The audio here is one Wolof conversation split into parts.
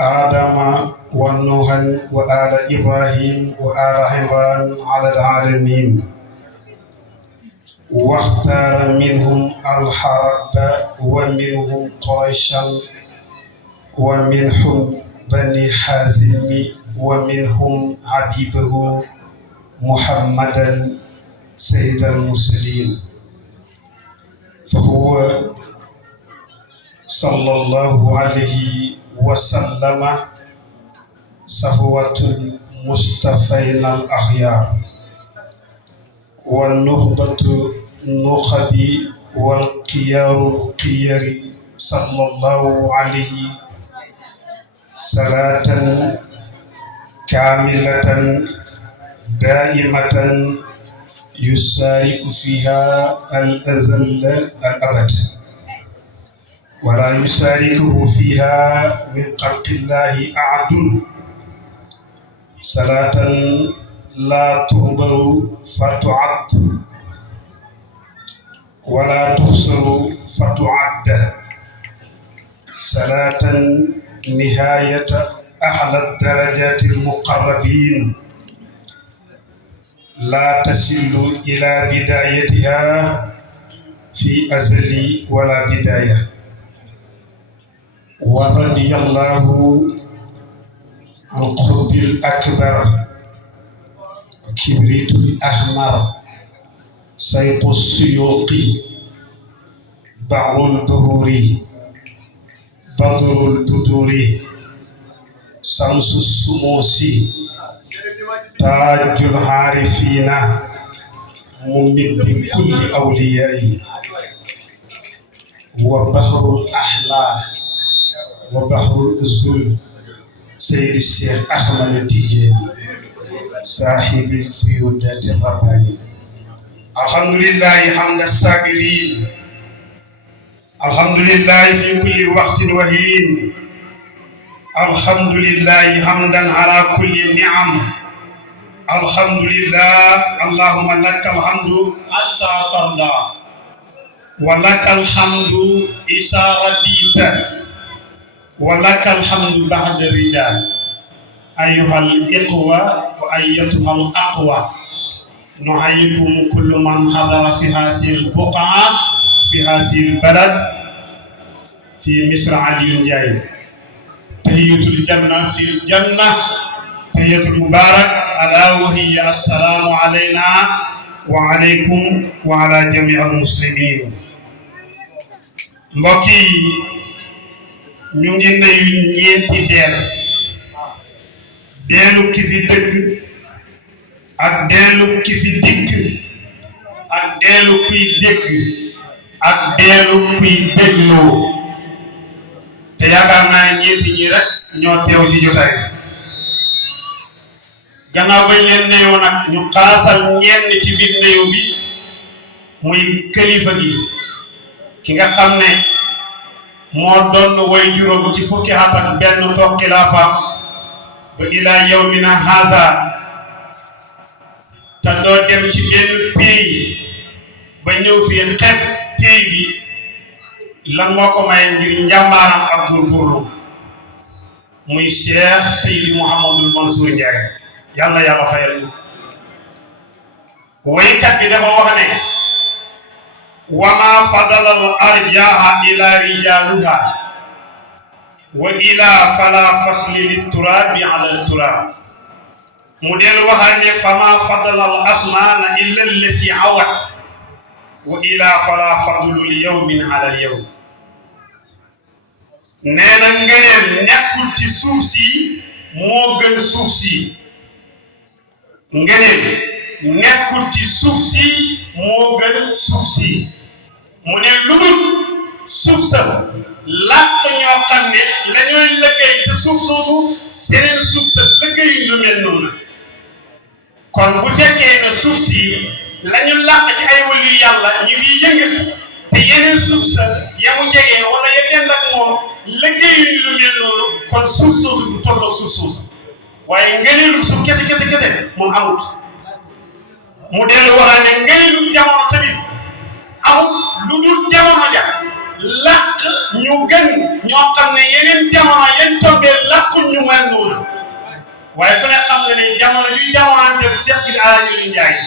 آدم ونوحا وآل إبراهيم وآل عمران على العالمين، واختار منهم الحرب ومنهم قريشا ومنهم بني حازم ومنهم حبيبه محمدا سيد المرسلين، فهو صلى الله عليه وسلم صفوة المصطفين الأخيار والنخبة النخب والخيار الخيار صلى الله عليه صلاة كاملة دائمة يشارك فيها الأذل الأبد ولا يشاركه فيها من خلق الله أحد، صلاة لا تغبر فتعد ولا تحصر فتعد، صلاة نهاية أعلى الدرجات المقربين لا تصل إلى بدايتها في أزل ولا بداية. ورضي الله عن قطب الأكبر وكبريت الأحمر سيق السيوط بعض الدهور بدر البدور شمس السموس تاج العارفين ممد كل أوليائه وبحر الأحلام وبحر الذل سيد الشيخ أحمد التجاني صاحب الفيودات الرباني. الحمد لله حمد الصابرين، الحمد لله في كل وقت وحين، الحمد لله حمدا على كل نعم، الحمد لله اللهم لك الحمد حتى ترضى ولك الحمد إذا رضيت ولك الحمد بعد الرضا. أيها الإخوة وأيتها الأقوى، نحييكم كل من حضر في هذه البقعة في هذه البلد في مصر علي جاي. تحية الجنة في الجنة، تحية المبارك ألا وهي السلام علينا وعليكم وعلى جميع المسلمين. mbokk yi ñu ngi nuyu ñeenti deelu ki fi dëkk ak deelu ki fi dikk ak deelu kuy dégg ak deelu kuy dégloo, te yaakaar naa ne ñeenti ñi rek ñoo teew ci jotaay bi. gannaaw bañ leen nuyoo nag ñu xaasal ñenn ci biir nuyoo bi muy kilifa gi, ki nga xam ne moo doon way juróom ci fukki at ak benn toog xilaafaam ba ilaa yawmina haza, te doo dem ci benn pays ba ñëw fii xeeb pays bi lan moo ko maye ngir njàmbaaram ak góorgóorlu, muy Cheikh Seydi Mouhamadul Mansour Ndiaye. yàlla yàlla fayal ñu. waykat bi dafa wax ne wama fadala al arjaaha ila rijaluha wa ila fala fasli li turabi ala turab. mu dellu waxaat ne fama fadala al asmaana illa allasi awat wa ila fala fadlu li yawmin ala al yawm. nee na ngëneel nekkul ci suuf si moo gën suuf si, ngëneel nekkul ci suuf si moo gën suuf si. mu ne lu dul suuf sa làq ñoo xam ne la ñooy liggéey te suuf soosu seneen suuf sa liggéey lu mel noonu. kon bu fekkee ne suuf si la ñu làq ci ay wali yàlla ñi fiy yëngal te yeneen suuf sa ya mu jege wala ya dend ak moom liggéey lu mel noonu, kon suuf soosu du tolloog suuf soosu. waaye ngëneelu suuf kese moom amut. mu dellu waxaat ne ngëneelu jamono tamit amut lu dul jamono ja làq ñu gën ñoo xam ne yeneen jamono yéen tombee làqu waaye ku ne xam nga ne jamono yu jamono Cheikh Sidi Alaaji Ndiaye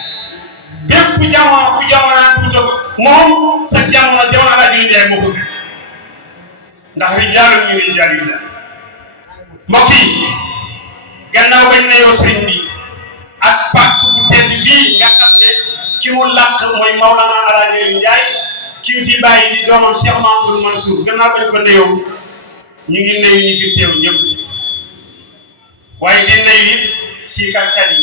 bépp jamono ku jamono tuuti moom sa jamono Alaaji Ndiaye moo ko gën ndax rijaalun min rijaalillah mbokk yi gannaaw bañ na yow sëriñ bi ak pàcc bu tedd bii nga xam ne ki mu làq mooy Maulana Alaaji Ndiaye ki mu fi bàyyi di doomam Cheikh Mahamadou Mansour gannaaw bañ ko nuyoo ñu ngi nuyu ñi fi teew ñëpp waaye di nuyu it si karkat yi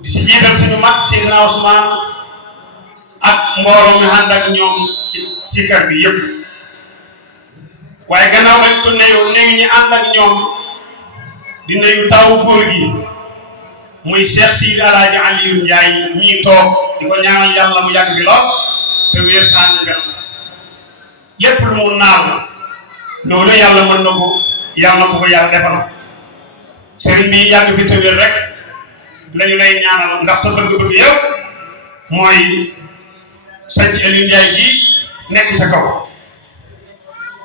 di si jiital suñu mag Seydina Ousmane ak mbooloo mi ànd ak ñoom ci sikar bi yëpp waaye gannaaw bañ ko nuyu ñi ànd ak ñoom di nuyu tawu góor gi muy Cheikh Sidi Alaaji Aliou Ndiaye mii toog di ko ñaanal yàlla mu yàgg fi lool te wér tànn gën lépp lu mu naan loolu yàlla mën na ko yàlla na ko yàlla defal sëriñ bi yàgg fi te wér rek lañu lay ñaanal ndax sa bëgg-bëgg yëpp mooy sanc Aliou Ndiaye ji nekk ca kaw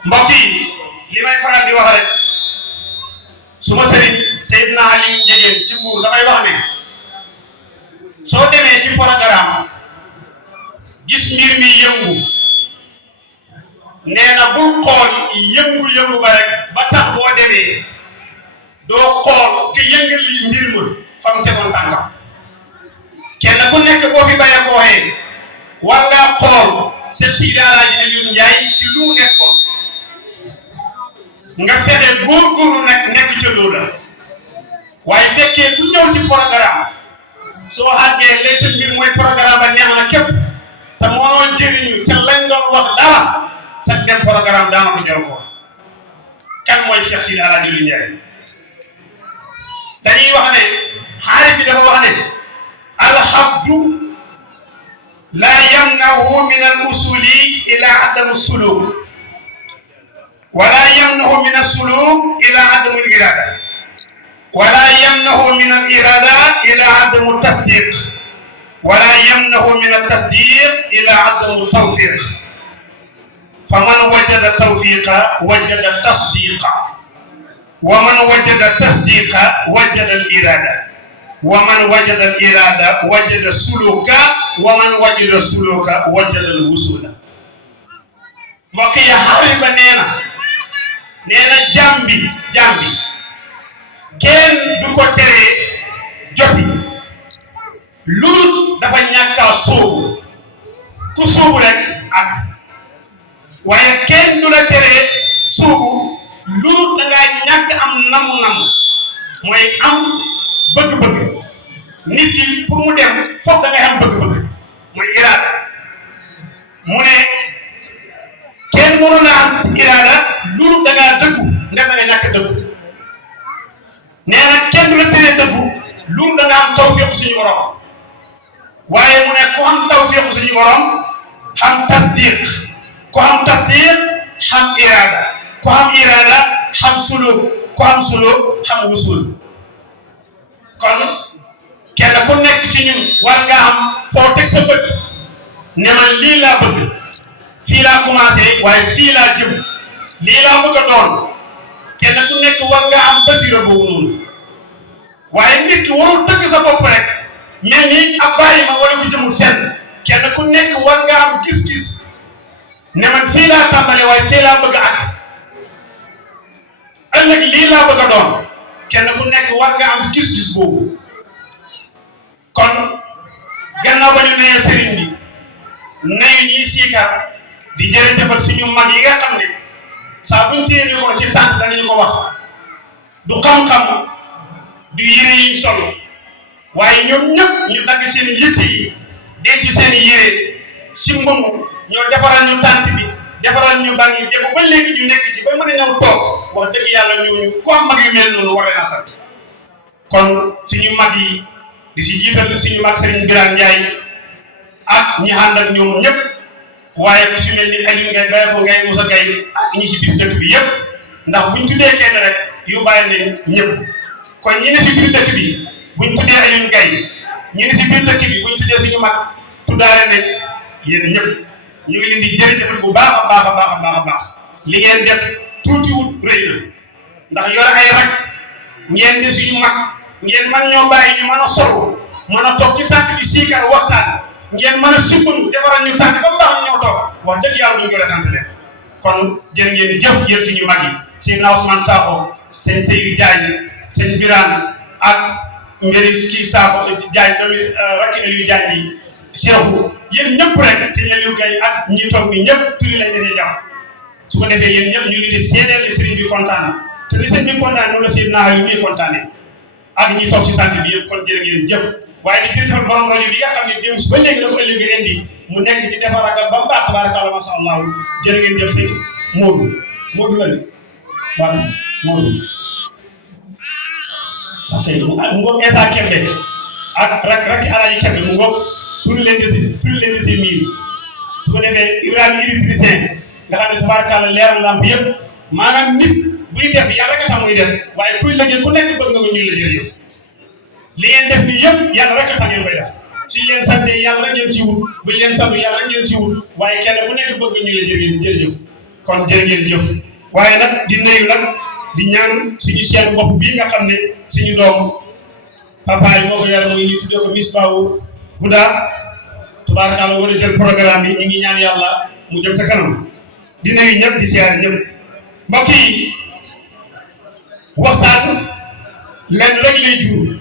mbokk yi li may faral di wax rek su ma sëriñ Seydina Aliou Ndiéguène ci Mbuur dafay wax ne soo demee ci programme gis mbir mi yëngu nee na bul xool yëngu ba rek ba tax boo demee doo xool ke yëngal li mbir ma fa mu tegoon tànkam kenn ku nekk boo fi bayee kooxee war ngaa xool Cheikh Sidi Alaaji Aliou Ndiaye ci lu mu nekkoon nga fexe góorgóorlu nag nekk ca loola waaye fekkee ku ñëw ci programme soo àggee lay sa mbir mooy programme ba neex na képp te mënoo jëriñu te lañ doon wax dara sax dem programme daana ko jël ko kan mooy Cheikh Sidi Alaaji Aliou Ndiaye dañuy wax ne xaari bi dafa wax ne alhabdu la yamnahu min al usuli ila adamu suluk wala yamnahu min as-suluk ila adamu al-irada wala yamnahu min al-irada ila adamu tasdiq wala yamnahu min at-tasdiq ila adamu tawfiq faman wajada tawfiqa wajada tasdiqa wa man wajada tasdiqa wajada al-irada wa man wajada al-irada wajada suluka wa man wajada suluka wajada al-wusula mbokk yi xarit ba nee na jambi kenn du ko teree joti lu dafa ñàkk a sóobu ku sóobu rek ak waaye kenn du la teree sóobu lu da ngaa ñàkk am namu mooy am bëgg-bëgg nit ki pour mu dem foog da ngay am bëgg-bëgg mooy iraada mu ne kenn mënu la am iraada lu da ngaa dëggu nga da nga ñàkk dëggu nee na kenn du la teree dëggu lu da nga am tawfiq suñu borom waaye mu ne ku am tawfiq suñu borom xam tasdiq ku am tasdiq xam iraada ku am iraada xam suluk ku am suluk xam wusul kon kenn ku nekk ci ñun war nga am foo teg sa bët ne man lii laa bëgg fii laa commencé waaye fii laa jëm lii laa bëgg a doon kenn ku nekk war nga am basira boobu noonu waaye nit ki warul tëgg sa bopp rek mel ni ab bàyyi ma wala ko jëmul fenn kenn ku nekk war nga am gis-gis ne man fii laa tàmbale waaye fii laa bëgg a àgg ëllëg lii laa bëgg a doon kenn ku nekk war nga am gis-gis boobu kon gannaaw ba ñu nee sëriñ bi nay ñii siikar di jërëjëfal suñu mag yi nga xam ne saa buñ téye ko ci tànk danañu ko wax du xam-xam du yére yi solo waaye ñoom ñëpp ñu dagg seen yitte yi denc seen yére si mbëmb ñoo defaral ñu tànk bi defaral ñu bànq yi ba léegi ñu nekk ci ba mën a ñëw toog wax dëgg yàlla ñooñu ku am mag yu mel noonu war naa sant kon suñu mag yi di si jiital suñu mag Serigne Birane Ndiaye ak ñi ànd ak ñoom ñëpp waaye ku si mel ni Aliou Ngaye Baye ko Ngaye Moussa Gaye ak ñi si biir dëkk bi yëpp ndax buñ tuddee kenn rek yóbbaale nañ ñëpp kon ñi ne si biir dëkk bi buñ tuddee Aliou Ngaye ñi ne si biir dëkk bi buñ tuddee suñu mag tuddaale nañ yéen ñëpp ñu ngi leen di jërëjëfal bu baax a baax li ngeen def tuuti wut rëy na ndax yor ay rak ngeen di suñu mag ngeen man ñoo bàyyi ñu mën a solu mën a toog ci tànk di siikar waxtaan ngeen mën a sippandu defaral ñu tànk ba mbaax ñoo toog wax dëgg yàlla duñ ko resante leen kon jërë ngeen jëf yéen suñu mag yi seen Ousmane Sakho seen Tayri Diagne seen Birane ak mbiri kii Sakho Diagne tamit rakki Aliou Diagne yi Cheikhou yéen ñëpp rek seen Aliou Gaye ak ñi toog nii ñëpp turi lañ leen jàpp su ko defee yéen ñëpp ñu ngi di seedeel ni sëriñ bi kontaan te li sëriñ bi kontaan noonu la Seydina Aliou muy kontaanee ak ñi toog ci tànk bi yëpp kon jërë ngeen jëf waaye di jërëjëfal borom rajo bi nga xam ne démb ba léegi la ko Aliou Gaye indi mu nekk di defar ak ba mbaax tabaaraka masha Allah jërë ngeen jëf si Modou la waaw Modou ok mu ngoog Essa Kembe ak rakki Alaaji Kembe mu ngoog turi leen di si miir su ko defee Ibrahima électricien nga xam ne tabaarkalla leeral lamp yëpp maanaam nit buy def yàlla rek a tax muy def waaye kuy liggéey ku nekk bëgg nga ko ñuy la jërëjëf li ngeen def nii yëpp yàlla rek a tax ngeen koy def suñ leen sante yàlla rek ngeen ci wut buñ leen sant yàlla rek ngeen ci wut waaye kenn ku nekk bëgg nga ñu la jërëjëf kon jërë ngeen jëf waaye nag di nuyu nag di ñaan suñu seen bopp bii nga xam ne suñu doom papa yi moo ko yàlla mooy ñu tuddee ko Misbahou Huda tabaarkalla war a jël programme bi ñu ngi ñaan yàlla mu jëm ca kanam di nuyu ñëpp di siyaare ñëpp mbokk yi waxtaan lenn rek lay jur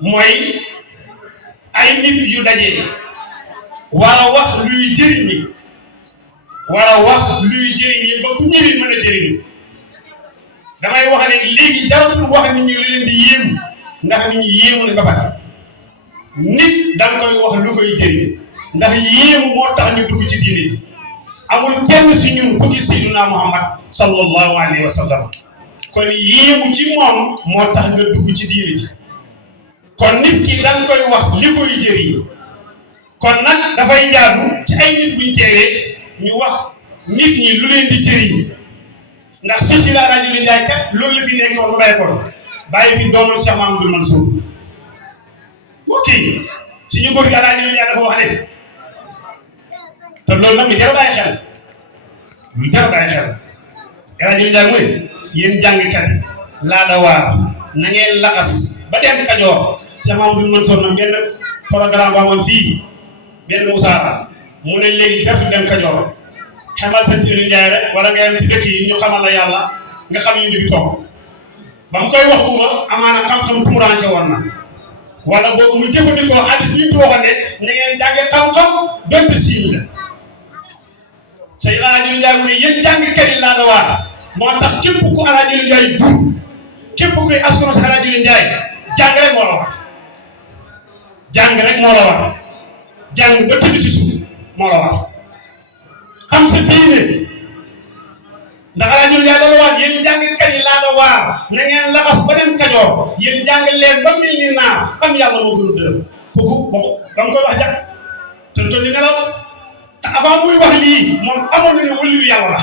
mooy ay nit yu daje war a wax luy jëriñ ñi war a wax luy jëriñ ñi ba ku ñëwee mën a jëriñu damay wax ne léegi jaratul wax nit ñi li leen di yéemu ndax nit ñi yéemu ne ba pare nit da nga koy wax lu koy jëriñ ndax yéemu moo tax ñu dugg ci diine ji amul kenn si ñun ku gis Seydina Muhammad sallallahu alayhi wa sallam kon yéemu ci moom moo tax nga dugg ci diine ji kon nit ki da nga koy wax li koy jëriñ kon nag dafay jaadu ci ay nit buñ teewee ñu wax nit ñi lu leen di jëriñ ndax si la rajo li Njaay kat loolu la fi nekkoon ba bàyyi ko bàyyi fi doomam Cheikh Mamadou Mansour ok suñu góor gi Alaaji Li Njaay dafa wax ne te loolu nag lu jar a bàyyi xel lu jar a bàyyi xel Alaaji Li Njaay mooy yéen jàngkat laa da waar na ngeen laxas ba dem Kajoor Cheikh Mamadou Mansour nag benn programme ba amoon fii benn musaara mu ne léegi def dem Kajoor xamal sa Aliou Ndiaye rek wala nga yem ci dëkk yi ñu xamal la yàlla nga xam ñu di toog ba mu koy wax buuba amaana xam-xam tumuraanke woon na wala boobu mu jëfandikoo hadis bi ñu waxoon ne na ngeen jànge xam-xam donte siin la say Alaaji Li Njaay mu ne yéen jàngkat yi laa la waar moo tax képp ku Alaaji Li Njaay jur képp kuy askano si Alaaji Li Njaay jàng rek moo la war jàng rek moo la war jàng ba tëdd ci suuf moo la war xam sa diine ndax Alaaji Li Njaay dama waat yéen jàngkat yi laa la waar na ngeen laxas ba dem Kajoor yéen jàng leen ba mel ni naar xam yàlla moo gën a dërëm kooku bon da nga koy wax jàpp te di nelaw te avant muy wax lii moom amoon na ne wëliyu yàlla la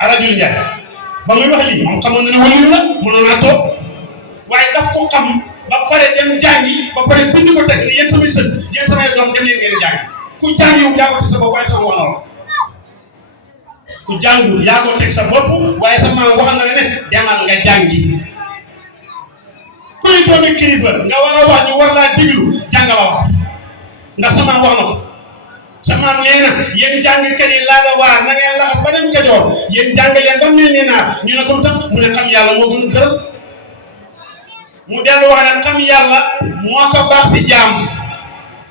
Alaaji Li Njaay ba muy wax lii moom xamoon na ne wëliyu la mënoon naa toog waaye daf ko xam ba pare dem jàngi ba pare bind ko teg ni yéen samay sët yéen samay doom dem leen ngeen jàngi ku jàngiwul yaa ko teg sa bopp waaye sama wax na la ku jàngul yaa ko teg sa bopp waaye sa maam wax na la ne demal nga jàngi kuy doomi kilifa nga war a wax ñu war laa diglu jàng la wax ndax sa maam wax na ko sa maam nee na yéen jàngkat yi laa la waar na ngeen laxas ba dem Kajoor yéen jàng leen ba mel ni naar ñu ne comme tam mu ne xam yàlla moo gën dërëm mu dellu wax ne xam yàlla moo ko baax si jaam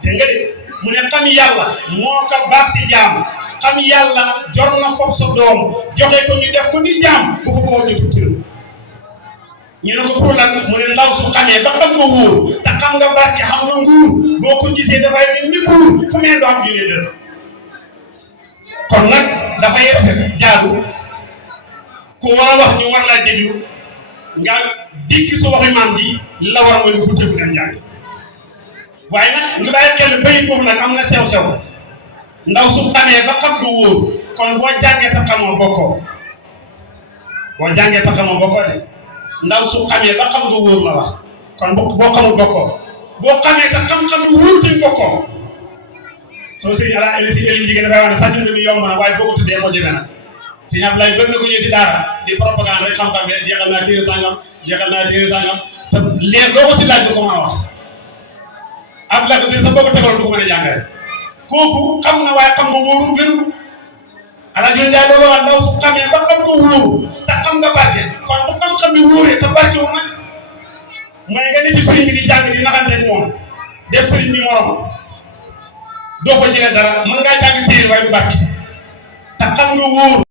dégg nga de mu ne xam yàlla moo ko baax si jaam xam yàlla jor na foog sa doom joxe ko ñu def ko ni jaam bu fa boo jotut tërëm ñu ne ko pour lan mu ne ndaw su xamee ba xam nga wóor te xam nga barke xam nga nguur boo ko gisee dafay mel ni buur fu meen doo am ju ne dër kon nag dafay rafet jaadu ku war a wax ñu war laa déglu nga dikk su waxi maam ji la war mooy fu tëgg dem jàng waaye nag ñu bàyyi kenn bayit boobu nag am na sew-sew ndaw su xamee ba xam nga wóor kon boo jàngee te xamoo bokkoo boo jàngee te xamoo bokkoo de ndaw su xamee ba xam nga wóor la wax kon boo xamul bokkoo boo xamee te xam-xam lu wóor te bokkoo soo sëriñ ala si Aliou jigéen dafay wax ne sàcc bi yomb na waaye foo ko tuddee moo jëfe nag si ñam lay bëgg na ko ñu si daara di propagande rek xam-xam bi jeexal naa téere sangam te leer doo ko si laaj du ko mën a wax ab la ko sa boo ko tegal du ko mën a jàngale kooku xam na waaye xam nga wóoru wéru ala jël njaay loolu wax ndaw su xamee ba xam ko wóoru te xam nga barke kon bu xam-xam bi wóoree te barke wu nag mooy nga ne ci sëriñ bi di jàng di naxanteeg moom def sëriñ bi morom doo ko jëlee dara mën ngaa jàng téere waaye du barke te xam nga wóor